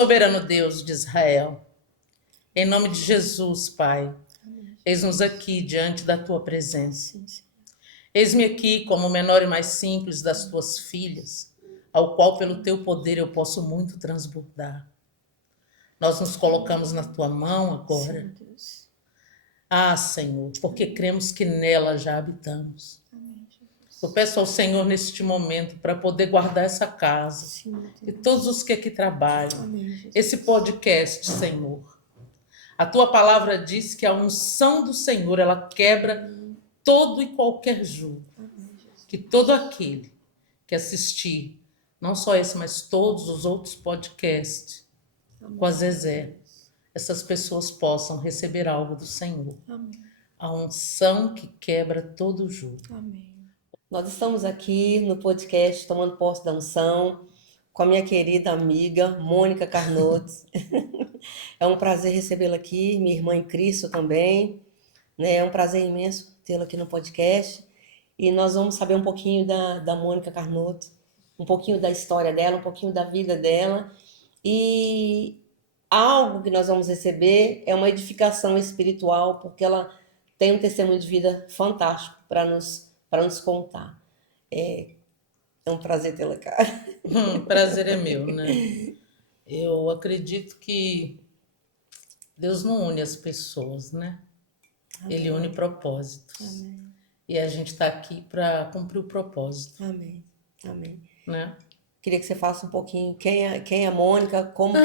Soberano Deus de Israel, em nome de Jesus, Pai, eis-nos aqui diante da tua presença. Eis-me aqui como o menor e mais simples das tuas filhas, ao qual pelo teu poder eu posso muito transbordar. Nós nos colocamos na tua mão agora. Ah, Senhor, porque cremos que nela já habitamos. Eu peço ao Senhor neste momento para poder guardar essa casa e todos os que aqui trabalham, esse podcast, Senhor. A tua palavra diz que a unção do Senhor, ela quebra todo e qualquer jugo. Que todo aquele que assistir, não só esse, mas todos os outros podcasts com a Zezé, essas pessoas possam receber algo do Senhor. A unção que quebra todo jugo. Nós estamos aqui no podcast Tomando Posse da Unção com a minha querida amiga Mônica Carnotes. É um prazer recebê-la aqui, minha irmã em Cristo também. Né? É um prazer imenso tê-la aqui no podcast. E nós vamos saber um pouquinho da Mônica Carnotes, um pouquinho da história dela, um pouquinho da vida dela. E algo que nós vamos receber é uma edificação espiritual, porque ela tem um testemunho de vida fantástico para nos contar. É um prazer tê-la cá. Prazer é meu, né? Eu acredito que Deus não une as pessoas, né? Amém. Ele une propósitos. Amém. E a gente está aqui para cumprir o propósito. Amém. Amém. Né? Queria que você falasse um pouquinho quem é a Mônica, como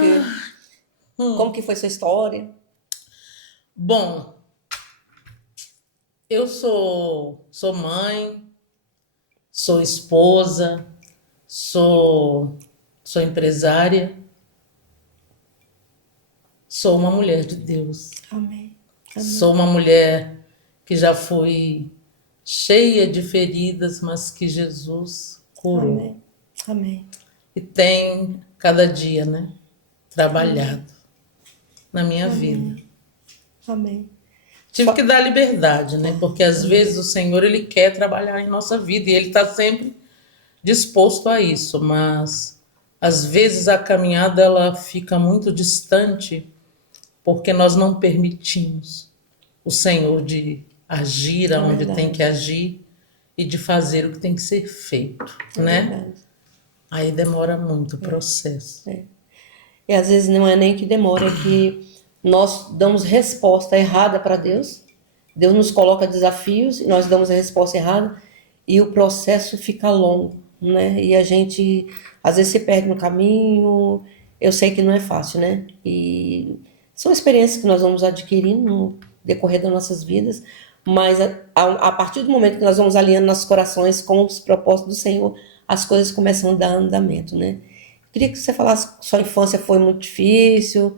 que foi sua história. Bom, eu sou mãe, sou esposa, sou empresária, sou uma mulher de Deus. Amém. Amém. Sou uma mulher que já foi cheia de feridas, mas que Jesus curou. Amém. Amém. E tem cada dia, né, trabalhado na minha vida. Amém. Tive que dar liberdade, né? Porque às vezes o Senhor, ele quer trabalhar em nossa vida e ele está sempre disposto a isso, mas às vezes a caminhada ela fica muito distante porque nós não permitimos o Senhor de agir aonde tem que agir e de fazer o que tem que ser feito, né? Verdade. Aí demora muito o processo. E às vezes não é nem que demora, é que nós damos resposta errada para Deus. Deus nos coloca desafios e nós damos a resposta errada e o processo fica longo, né? E a gente às vezes se perde no caminho. Eu sei que não é fácil, né? E são experiências que nós vamos adquirindo no decorrer das nossas vidas, mas a partir do momento que nós vamos alinhando nossos corações com os propósitos do Senhor, as coisas começam a dar andamento, né? Queria que você falasse que sua infância foi muito difícil,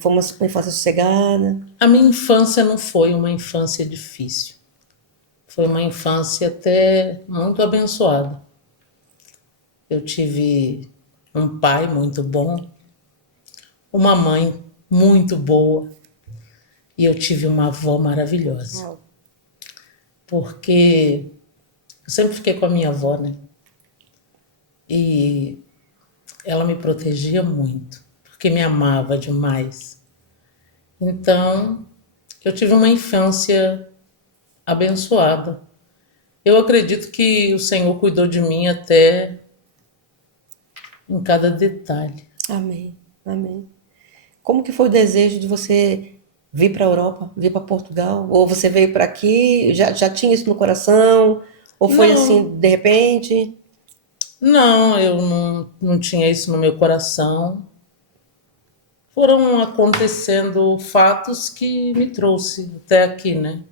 foi uma infância sossegada. A minha infância não foi uma infância difícil. Foi uma infância até muito abençoada. Eu tive um pai muito bom, uma mãe muito boa e eu tive uma avó maravilhosa. Porque eu sempre fiquei com a minha avó, né? E ela me protegia muito, porque me amava demais. Então, eu tive uma infância abençoada. Eu acredito que o Senhor cuidou de mim até em cada detalhe. Amém, amém. Como que foi o desejo de você vir para a Europa, vir para Portugal? Ou você veio para aqui, já tinha isso no coração? Ou foi Não. assim, de repente? Não, eu não tinha isso no meu coração. Foram acontecendo fatos que me trouxe até aqui, né?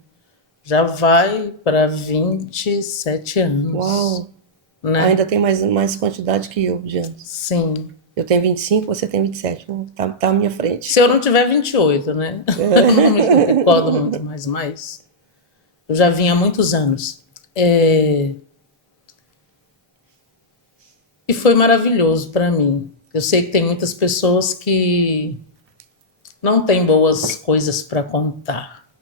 Já vai para 27 anos. Uau! Né? Ainda tem mais quantidade que eu de anos. Sim. Eu tenho 25, você tem 27. Tá à minha frente. Se eu não tiver 28, né? Eu não me recordo muito, mas eu já vim há muitos anos. E foi maravilhoso para mim. Eu sei que tem muitas pessoas que não têm boas coisas para contar.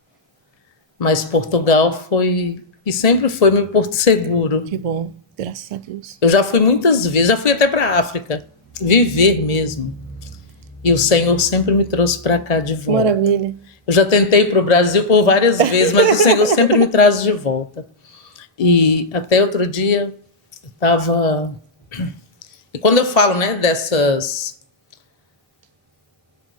Mas Portugal foi e sempre foi meu porto seguro. Que bom, graças a Deus. Eu já fui muitas vezes, já fui até para a África, viver mesmo. E o Senhor sempre me trouxe para cá de Que volta. maravilha. Eu já tentei para o Brasil por várias vezes, mas o Senhor sempre me traz de volta. E até outro dia eu estava. E quando eu falo, né, dessas.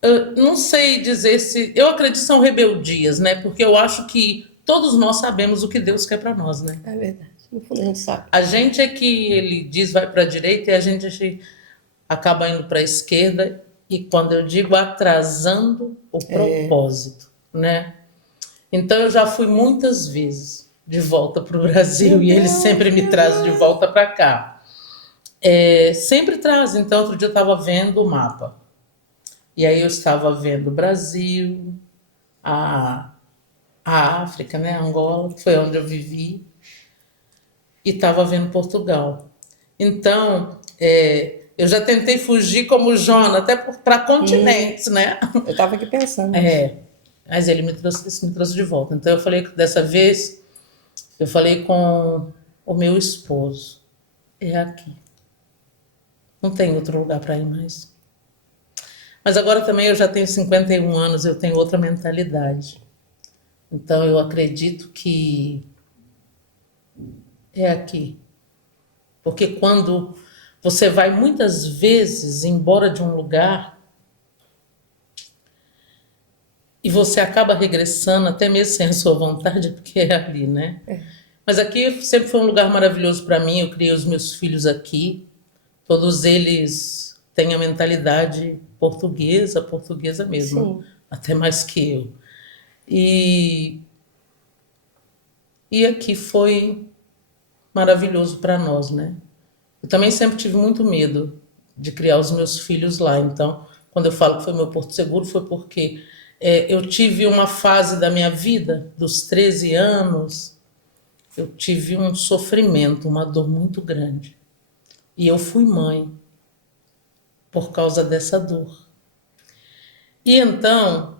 Eu não sei dizer se. Eu acredito que são rebeldias, né? Porque eu acho que todos nós sabemos o que Deus quer para nós, né? É verdade. No fundo a gente sabe. A gente é que ele diz vai para a direita e a gente acaba indo para a esquerda. E quando eu digo atrasando o propósito, né? Então eu já fui muitas vezes de volta para o Brasil e ele sempre me traz de volta para cá. Sempre traz. Então outro dia eu estava vendo o mapa. E aí eu estava vendo o Brasil, a África, né, Angola, que foi onde eu vivi, e estava vendo Portugal. Então, eu já tentei fugir como Jona, até para continentes, né? Eu estava aqui pensando. Mas ele me trouxe de volta. Então eu falei que dessa vez, eu falei com o meu esposo, é aqui. Não tem outro lugar para ir mais. Mas agora também eu já tenho 51 anos, eu tenho outra mentalidade. Então eu acredito que é aqui. Porque quando você vai muitas vezes embora de um lugar e você acaba regressando, até mesmo sem a sua vontade, porque é ali, né? Mas aqui sempre foi um lugar maravilhoso para mim, eu criei os meus filhos aqui, todos eles têm a mentalidade portuguesa mesmo, Sim. até mais que eu. E aqui foi maravilhoso para nós, né? Eu também sempre tive muito medo de criar os meus filhos lá. Então, quando eu falo que foi meu porto seguro, foi porque eu tive uma fase da minha vida, dos 13 anos, eu tive um sofrimento, uma dor muito grande. E eu fui mãe por causa dessa dor. E então,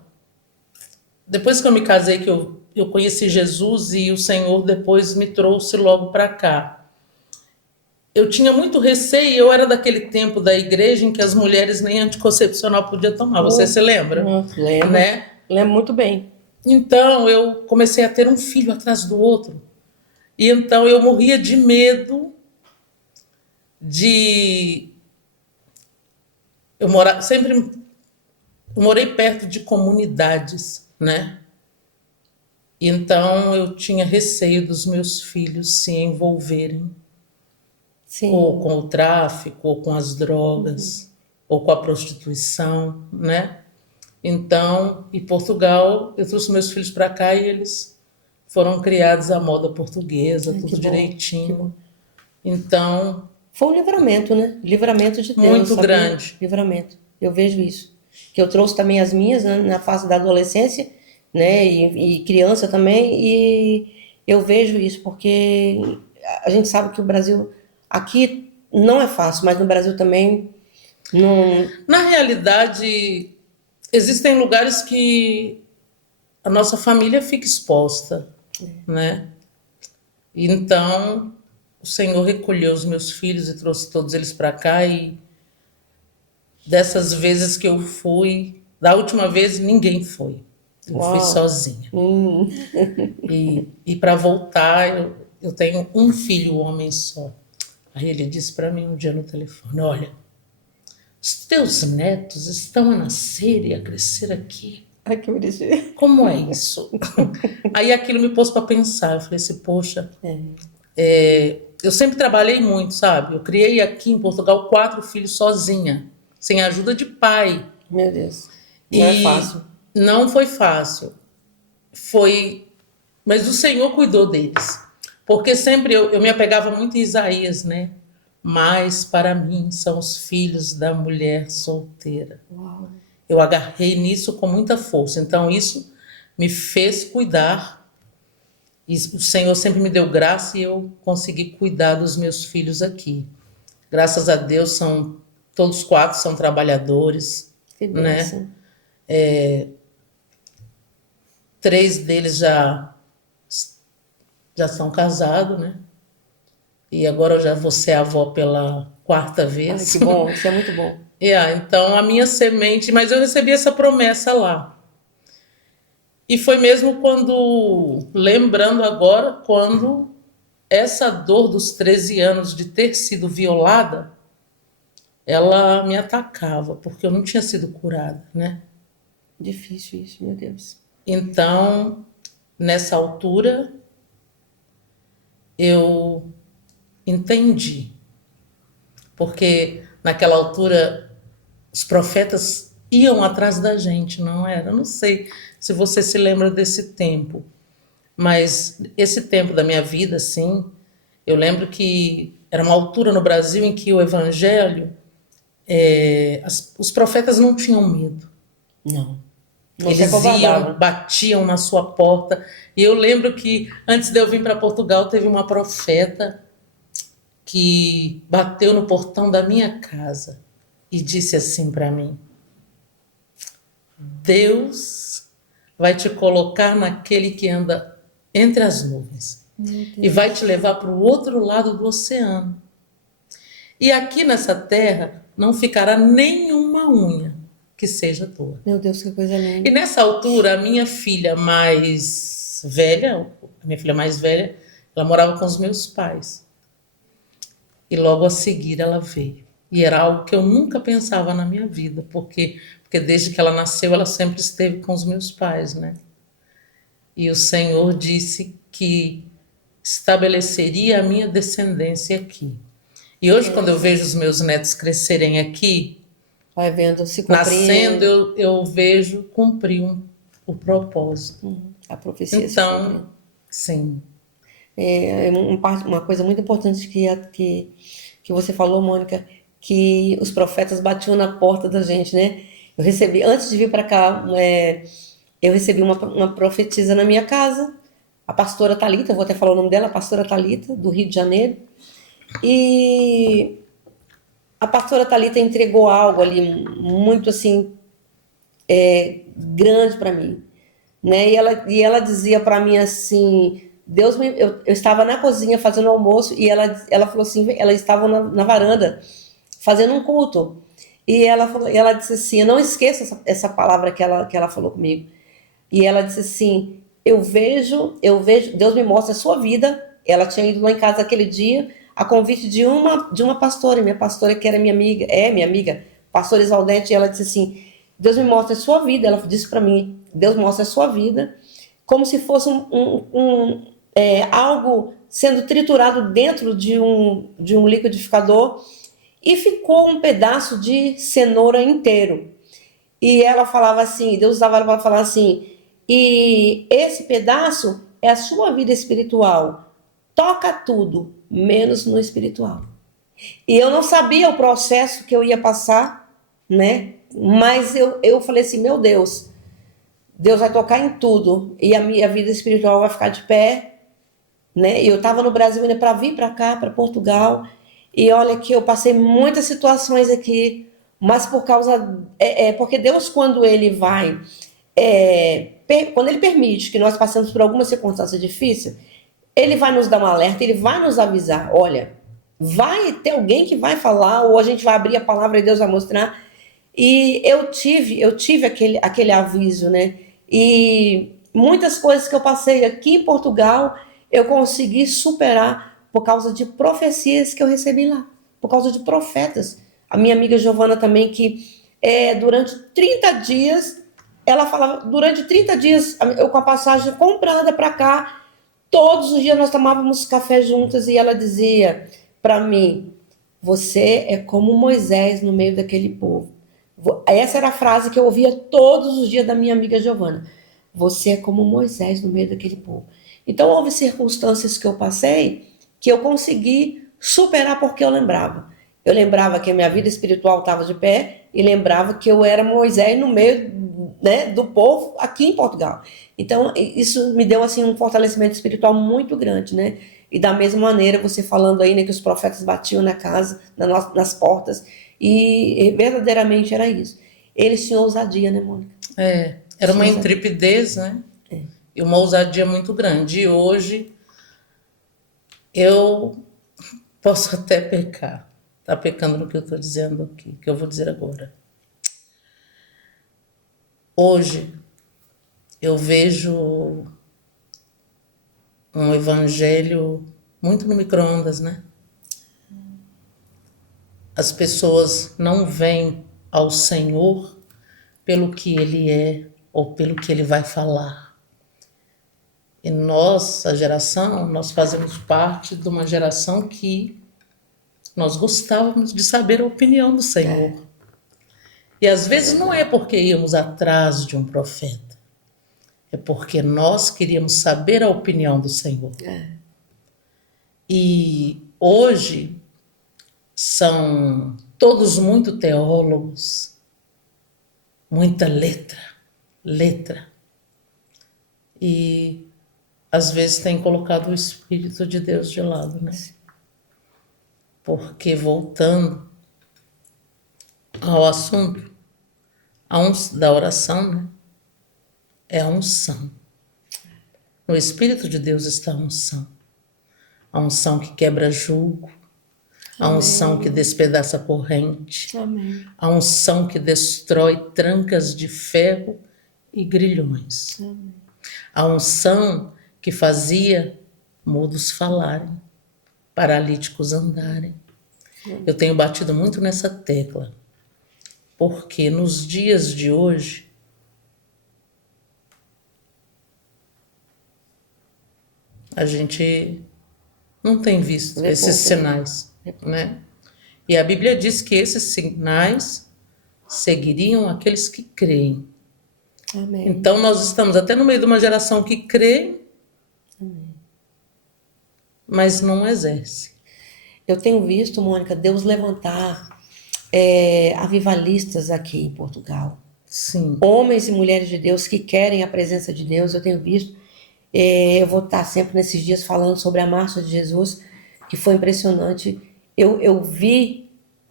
depois que eu me casei, que eu conheci Jesus e o Senhor depois me trouxe logo para cá. Eu tinha muito receio, eu era daquele tempo da igreja em que as mulheres nem anticoncepcional podiam tomar. Você se lembra? Lembro. Né? Lembro muito bem. Então eu comecei a ter um filho atrás do outro. E então eu morria de medo de. Sempre morei perto de comunidades, né? Então eu tinha receio dos meus filhos se envolverem Sim. ou com o tráfico, ou com as drogas, ou com a prostituição, né? Então, em Portugal, eu trouxe meus filhos para cá e eles foram criados à moda portuguesa, tudo direitinho. Então, foi um livramento, né? Livramento de Deus. Muito sabia? grande. Livramento. Eu vejo isso. Que eu trouxe também as minhas, né, na fase da adolescência, né? E criança também. E eu vejo isso porque a gente sabe que o Brasil aqui não é fácil, mas no Brasil também não. Na realidade, existem lugares que a nossa família fica exposta, né? Então, o Senhor recolheu os meus filhos e trouxe todos eles para cá e dessas vezes que eu fui, da última vez ninguém foi. Eu fui Uau. sozinha. E para voltar, eu tenho um filho, homem só. Aí ele disse para mim um dia no telefone: olha, os teus netos estão a nascer e a crescer aqui. Ai, que bonitinho. Como é isso? Aí aquilo me pôs para pensar. Eu falei assim, poxa, eu sempre trabalhei muito, sabe? Eu criei aqui em Portugal 4 filhos sozinha, sem a ajuda de pai. Meu Deus. Não é fácil. Não foi fácil. Mas o Senhor cuidou deles. Porque sempre eu me apegava muito em Isaías, né? Mas para mim são os filhos da mulher solteira. Uau. Eu agarrei nisso com muita força. Então isso me fez cuidar. E o Senhor sempre me deu graça e eu consegui cuidar dos meus filhos aqui. Graças a Deus, todos 4 são trabalhadores. Que bênção. Né? 3 deles já estão casados, né? E agora eu já vou ser avó pela 4ª vez. Ai, que bom, isso é muito bom. Então a minha semente, mas eu recebi essa promessa lá. E foi mesmo quando, lembrando agora, quando essa dor dos 13 anos de ter sido violada, ela me atacava, porque eu não tinha sido curada, né? Difícil isso, meu Deus. Então, nessa altura, eu entendi, porque naquela altura os profetas iam atrás da gente, não era? Eu não sei se você se lembra desse tempo, mas esse tempo da minha vida, sim, eu lembro que era uma altura no Brasil em que o evangelho, os profetas não tinham medo. Não. Não se Eles iam, acovardava. batiam na sua porta. E eu lembro que antes de eu vir para Portugal, teve uma profeta que bateu no portão da minha casa e disse assim para mim: Deus vai te colocar naquele que anda entre as nuvens e vai te levar para o outro lado do oceano. E aqui nessa terra não ficará nenhuma unha que seja tua. Meu Deus, que coisa E linda. nessa altura, a minha filha mais velha, ela morava com os meus pais. E logo a seguir ela veio. E era algo que eu nunca pensava na minha vida, porque desde que ela nasceu, ela sempre esteve com os meus pais, né? E o Senhor disse que estabeleceria a minha descendência aqui. E hoje, quando eu vejo os meus netos crescerem aqui, Vai vendo se nascendo, cumprindo. eu vejo cumprir o propósito. A profecia se cumprindo. Então, sim, Uma coisa muito importante que você falou, Mônica, que os profetas batiam na porta da gente, né? Eu recebi, antes de vir para cá, eu recebi uma profetisa na minha casa, a pastora Thalita, eu vou até falar o nome dela, a pastora Thalita, do Rio de Janeiro. E a pastora Thalita entregou algo ali muito assim, grande para mim, né? E ela dizia para mim assim, eu estava na cozinha fazendo almoço e ela falou assim, ela estava na varanda fazendo um culto e ela disse assim, eu não esqueça essa palavra que ela falou comigo. E ela disse assim, eu vejo, Deus me mostra a sua vida. Ela tinha ido lá em casa aquele dia a convite de uma pastora, minha pastora que era minha amiga, pastora Isaldete, e ela disse assim, Deus me mostra a sua vida. Ela disse para mim, Deus mostra a sua vida como se fosse algo sendo triturado dentro de um liquidificador e ficou um pedaço de cenoura inteiro. E ela falava assim, Deus usava ela para falar assim, e esse pedaço é a sua vida espiritual. Toca tudo, menos no espiritual. E eu não sabia o processo que eu ia passar, né? Mas eu falei assim, meu Deus vai tocar em tudo e a minha vida espiritual vai ficar de pé, né? E eu estava no Brasil ainda para vir para cá, para Portugal, e olha que eu passei muitas situações aqui, mas por causa porque Deus quando ele vai quando ele permite que nós passemos por alguma circunstância difícil, ele vai nos dar um alerta, ele vai nos avisar, olha, vai ter alguém que vai falar ou a gente vai abrir a palavra e Deus vai mostrar. E eu tive aquele aviso, né? E muitas coisas que eu passei aqui em Portugal, eu consegui superar por causa de profecias que eu recebi lá, por causa de profetas. A minha amiga Giovana também, que durante 30 dias, ela falava, durante 30 dias, eu com a passagem comprada para cá, todos os dias nós tomávamos café juntas e ela dizia para mim, você é como Moisés no meio daquele povo. Essa era a frase que eu ouvia todos os dias da minha amiga Giovana. Você é como Moisés no meio daquele povo. Então, houve circunstâncias que eu passei que eu consegui superar porque eu lembrava. Eu lembrava que a minha vida espiritual estava de pé e lembrava que eu era Moisés no meio, né, do povo aqui em Portugal. Então, isso me deu assim um fortalecimento espiritual muito grande, né? E da mesma maneira, você falando aí, né, que os profetas batiam na casa, nas portas, e verdadeiramente era isso. Eles tinham ousadia, né, Mônica? era uma intrepidez, né? E uma ousadia muito grande. E hoje eu posso até pecar, está pecando no que eu estou dizendo aqui, que eu vou dizer agora. Hoje, eu vejo um evangelho muito no micro-ondas, né? As pessoas não vêm ao Senhor pelo que Ele é ou pelo que Ele vai falar. E nossa geração, nós fazemos parte de uma geração que nós gostávamos de saber a opinião do Senhor. E às vezes não é porque íamos atrás de um profeta, é porque nós queríamos saber a opinião do Senhor. E hoje são todos muito teólogos, muita letra. E às vezes tem colocado o Espírito de Deus de lado, né? Porque voltando ao assunto da oração, né? É a unção. No Espírito de Deus está a unção. A unção que quebra jugo, a unção que despedaça corrente, a unção que destrói trancas de ferro e grilhões. A unção que fazia mudos falarem, paralíticos andarem. Eu tenho batido muito nessa tecla, porque nos dias de hoje, a gente não tem visto esses sinais, né? E a Bíblia diz que esses sinais seguiriam aqueles que creem. Amém. Então nós estamos até no meio de uma geração que crê, mas não exerce. Eu tenho visto, Mônica, Deus levantar avivalistas aqui em Portugal. Sim. Homens e mulheres de Deus que querem a presença de Deus, eu tenho visto. Eu vou estar sempre nesses dias falando sobre a marcha de Jesus, que foi impressionante. Eu vi,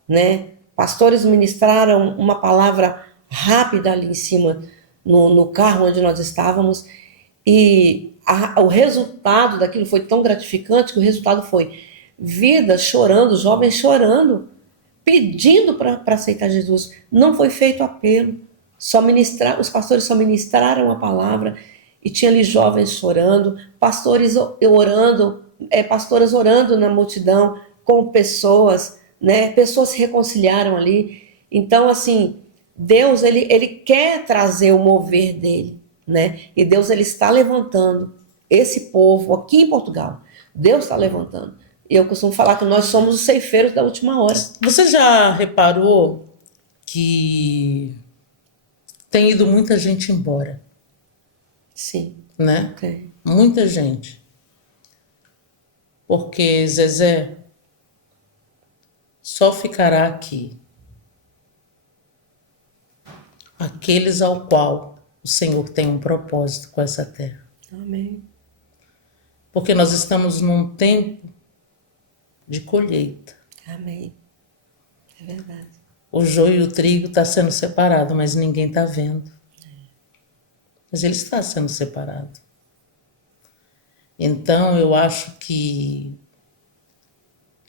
né? Pastores ministraram uma palavra rápida ali em cima, no carro onde nós estávamos, e o resultado daquilo foi tão gratificante que o resultado foi vidas chorando, jovens chorando, pedindo para aceitar Jesus. Não foi feito apelo, os pastores só ministraram a palavra, e tinha ali jovens chorando, pastores orando, pastoras orando na multidão com pessoas, né? Pessoas se reconciliaram ali. Então, assim, Deus, ele quer trazer o mover dele, né? E Deus, ele está levantando esse povo aqui em Portugal. Deus está levantando. E eu costumo falar que nós somos os ceifeiros da última hora. Você já reparou que tem ido muita gente embora? Sim. Né? Tem. Muita gente. Porque, Zezé, só ficará aqui aqueles ao qual o Senhor tem um propósito com essa terra. Amém. Porque nós estamos num tempo de colheita. Amém. É verdade. O joio e o trigo estão sendo separados, mas ninguém está vendo. Mas ele está sendo separado. Então, eu acho que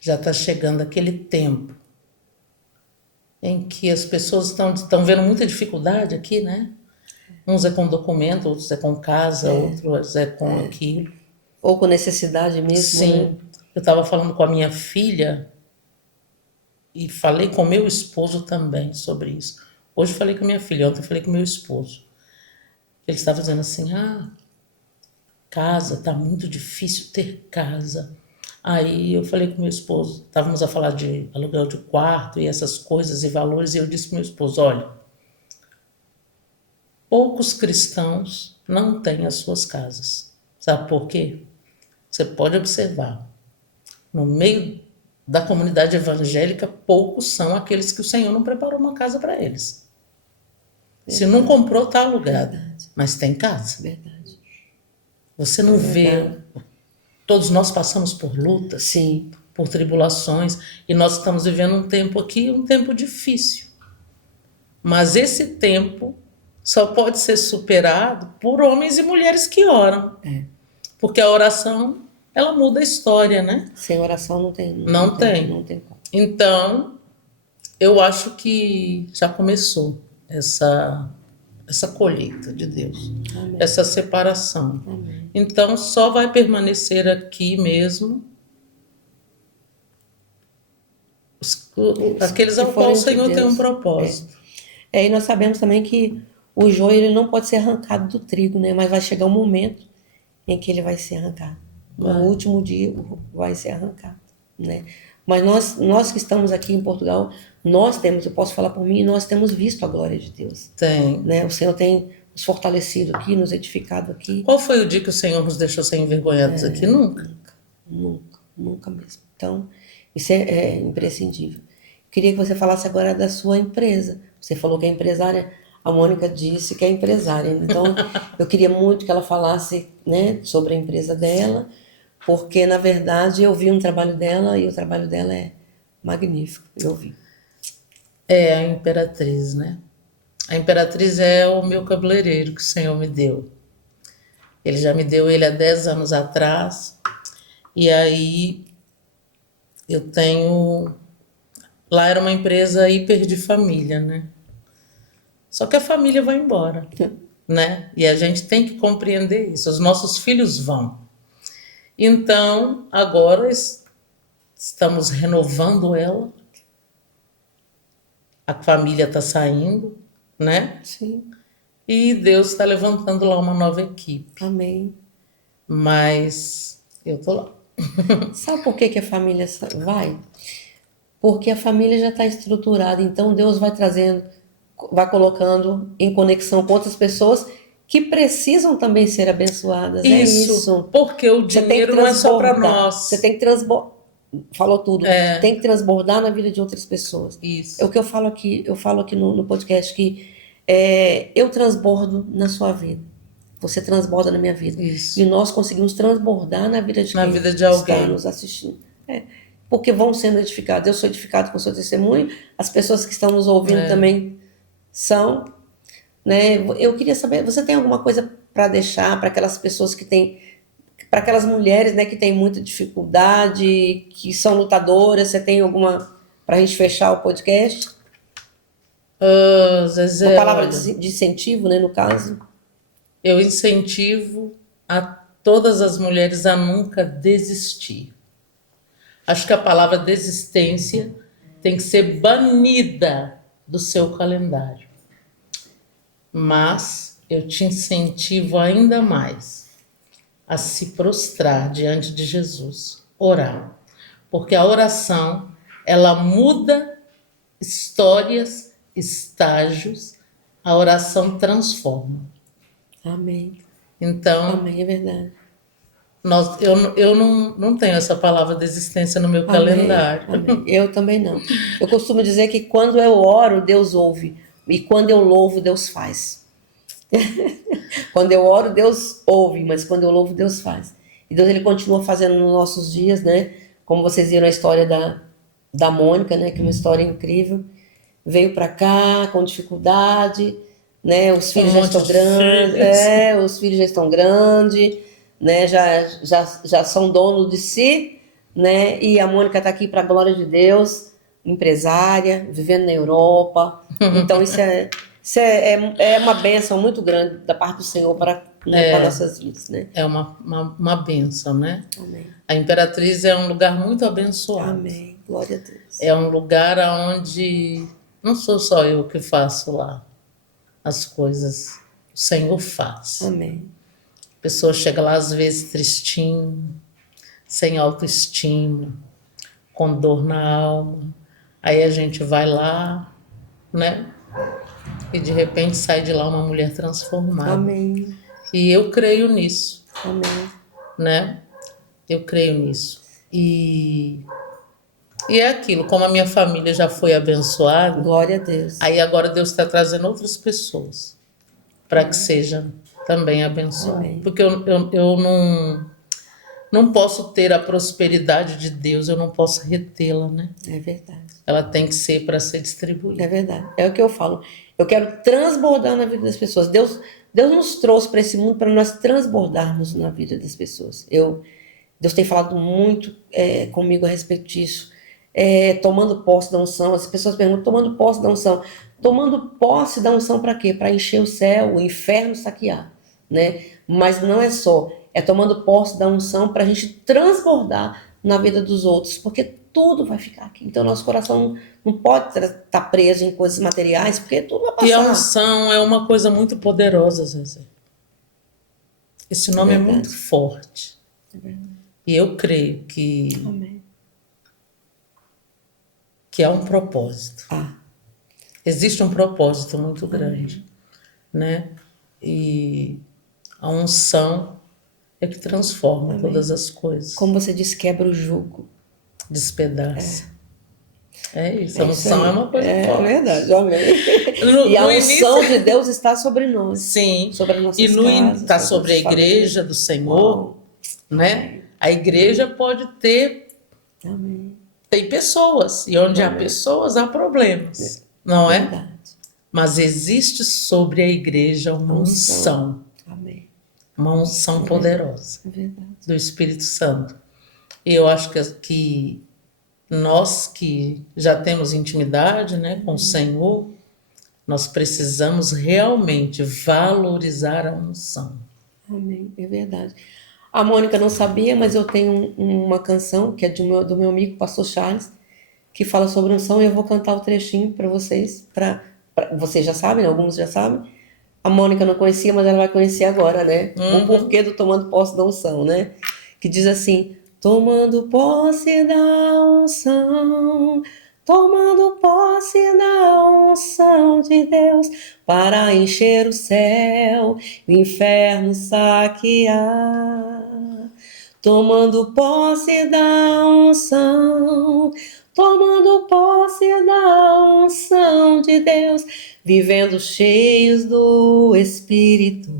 já está chegando aquele tempo em que as pessoas estão vendo muita dificuldade aqui, né? Uns é com documento, outros é com casa, outros é com aquilo. Ou com necessidade mesmo. Sim. Né? Eu estava falando com a minha filha e falei com meu esposo também sobre isso. Hoje falei com minha filha, ontem falei com meu esposo. Ele estava dizendo assim, casa, tá muito difícil ter casa. Aí eu falei com meu esposo, estávamos a falar de aluguel de quarto e essas coisas e valores, e eu disse para meu esposo, olha, poucos cristãos não têm as suas casas. Sabe por quê? Você pode observar, no meio da comunidade evangélica, poucos são aqueles que o Senhor não preparou uma casa para eles. Se não comprou, está alugado, mas tem casa. Verdade. Você não vê. Todos nós passamos por lutas, sim, por tribulações, e nós estamos vivendo um tempo aqui, um tempo difícil. Mas esse tempo só pode ser superado por homens e mulheres que oram. Porque a oração, ela muda a história, né? Sem oração não tem. Não tem. Não tem como. Então, eu acho que já começou essa colheita de Deus, Amém. essa separação. Amém. Então, só vai permanecer aqui mesmo aqueles Que ao qual o forem de Senhor tem um Deus. propósito. E nós sabemos também que o joio ele não pode ser arrancado do trigo, né? Mas vai chegar um momento em que ele vai ser arrancado. No Vai. último dia vai ser arrancado, né? Mas nós que estamos aqui em Portugal, eu posso falar por mim, nós temos visto a glória de Deus, Tem. né? O Senhor tem nos fortalecido aqui, nos edificado aqui. Qual foi o dia que o Senhor nos deixou ser envergonhados aqui? Nunca. Nunca mesmo. Então, isso é imprescindível. Queria que você falasse agora da sua empresa. Você falou que é empresária, a Mônica disse que é empresária. Então, eu queria muito que ela falasse, né, sobre a empresa dela, porque, na verdade, eu vi um trabalho dela e o trabalho dela é magnífico. Eu vi. É a Imperatriz, né? A Imperatriz é o meu cabeleireiro que o Senhor me deu. Ele já me deu ele há 10 anos atrás. E aí eu tenho. Lá era uma empresa hiper de família, né? Só que a família vai embora, né? E a gente tem que compreender isso. Os nossos filhos vão. Então, agora estamos renovando ela. A família está saindo, né? Sim. E Deus está levantando lá uma nova equipe. Amém. Mas eu tô lá. Sabe por que a família vai? Porque a família já está estruturada, então Deus vai trazendo, vai colocando em conexão com outras pessoas que precisam também ser abençoadas. É isso. Porque o Você tem que dinheiro não é só para transbordar. nós. Você tem que falou tudo. Tem que transbordar na vida de outras pessoas. Isso. É o que eu falo aqui no podcast, que eu transbordo na sua vida. Você transborda na minha vida. Isso. E nós conseguimos transbordar na vida de Na quem vida de alguém. está nos assistindo. Porque vão sendo edificados. Eu sou edificado com o seu testemunho, as pessoas que estão nos ouvindo também são. Né? Eu queria saber, você tem alguma coisa para deixar para aquelas pessoas que têm, para aquelas mulheres, né, que têm muita dificuldade, que são lutadoras? Você tem alguma para a gente fechar o podcast? Zezé, Uma palavra olha, de incentivo, né, no caso. eu incentivo a todas as mulheres a nunca desistir. Acho que a palavra desistência tem que ser banida do seu calendário. Mas eu te incentivo ainda mais a se prostrar diante de Jesus, orar. Porque a oração, ela muda histórias, estágios, a oração transforma. Amém. Então, Amém, é verdade. eu não tenho essa palavra desistência no meu Amém, calendário. amém. Eu também não. Eu costumo dizer que quando eu oro, Deus ouve. E quando eu louvo, Deus faz. Quando eu oro, Deus ouve, mas quando eu louvo, Deus faz. E Deus, ele continua fazendo nos nossos dias, né? Como vocês viram a história da Mônica, né? Que é uma história incrível. Veio para cá com dificuldade, né? Os filhos já estão grandes. Os filhos já estão grandes, né? Já são donos de si, né? E a Mônica está aqui para a glória de Deus, empresária, vivendo na Europa. Então isso é uma bênção muito grande da parte do Senhor para nossas vidas, né? É uma bênção, né? Amém. A Imperatriz é um lugar muito abençoado. Amém. Glória a Deus. É um lugar onde não sou só eu que faço lá as coisas, o Senhor faz. Amém. A pessoa chega lá às vezes tristinho, sem autoestima, com dor na alma. Aí a gente vai lá, né? E de repente sai de lá uma mulher transformada. Amém. E eu creio nisso, Amém. né? Eu creio nisso. E é aquilo, como a minha família já foi abençoada, Glória a Deus. aí agora Deus está trazendo outras pessoas para que sejam também abençoadas. Amém. Porque eu não posso ter a prosperidade de Deus, eu não posso retê-la, né? É verdade. Ela tem que ser para ser distribuída. É verdade. É o que eu falo. Eu quero transbordar na vida das pessoas. Deus nos trouxe para esse mundo para nós transbordarmos na vida das pessoas. Deus tem falado muito comigo a respeito disso. tomando posse da unção. As pessoas perguntam, tomando posse da unção. Tomando posse da unção para quê? Para encher o céu, o inferno saquear, né? Mas não é só, é tomando posse da unção para a gente transbordar na vida dos outros, porque tudo vai ficar aqui. Então, nosso coração não pode estar preso em coisas materiais, porque tudo vai E a passar. unção é uma coisa muito poderosa, Zezé. Esse nome é Verdade. muito forte. E eu creio Amém. que há um propósito. Ah, Existe um propósito muito grande, né? E a unção é que transforma todas as coisas, como você disse, quebra o jugo. despedaça. É isso, a É isso unção aí. é uma coisa É forte. verdade, amém. No, E a no unção início, de Deus está sobre nós, sim, sobre as nossas e casas, está sobre a as famílias. igreja do Senhor, Uau. né? A igreja pode ter, Amém. tem pessoas, e onde há Amém. pessoas há problemas, não é? Verdade. Mas existe sobre a igreja uma unção, Amém. uma unção poderosa É verdade. do Espírito Santo. E eu acho que nós que já temos intimidade, né, com o Senhor, nós precisamos realmente valorizar a unção. Amém. É verdade. A Mônica não sabia, mas eu tenho uma canção que é do meu amigo, pastor Charles, que fala sobre unção, e eu vou cantar o trechinho para vocês, vocês já sabem, né? Alguns já sabem. A Mônica não conhecia, mas ela vai conhecer agora, né? O porquê do tomando posse da unção, né? Que diz assim: tomando posse da unção, tomando posse da unção de Deus, para encher o céu, o inferno saquear. Tomando posse da unção, tomando posse da unção de Deus, vivendo cheios do Espírito,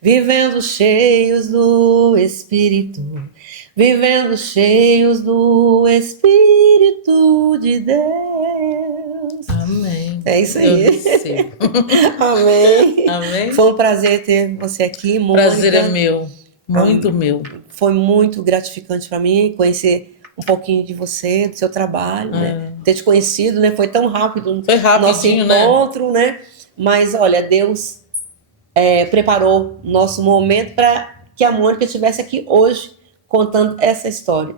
vivendo cheios do Espírito, vivendo cheios do Espírito de Deus. Amém. É isso Eu aí. recebo. Amém. Amém. Foi um prazer ter você aqui, Mônica. Prazer é meu, muito meu. Foi muito gratificante para mim conhecer um pouquinho de você, do seu trabalho, né? Ter te conhecido, né? Foi tão rápido Foi nosso rapidinho, né? encontro, né? Mas olha, Deus preparou nosso momento para que a Mônica estivesse aqui hoje contando essa história.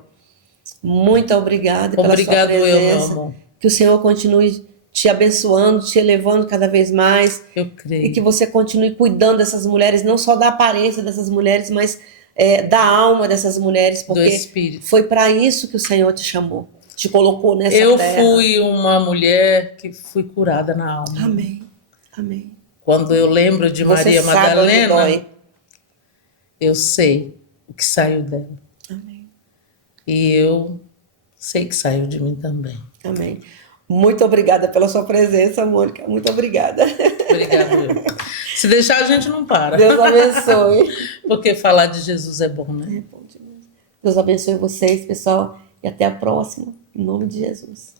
Muito obrigada pela sua Obrigado eu, meu presença. amor. Que o Senhor continue te abençoando, te elevando cada vez mais. Eu E creio. que você continue cuidando dessas mulheres, não só da aparência dessas mulheres, mas da alma dessas mulheres, Do porque Espírito. foi para isso que o Senhor te chamou, te colocou nessa Eu terra. fui uma mulher que fui curada na alma. Amém, amém. Quando eu lembro de Você Maria sabe onde Madalena, dói. eu sei o que saiu dela. Amém, E eu sei que saiu de mim também. amém. Muito obrigada pela sua presença, Mônica. Muito obrigada. Obrigado eu. Se deixar, a gente não para. Deus abençoe. Porque falar de Jesus é bom, né? Deus abençoe vocês, pessoal, e até a próxima, em nome de Jesus.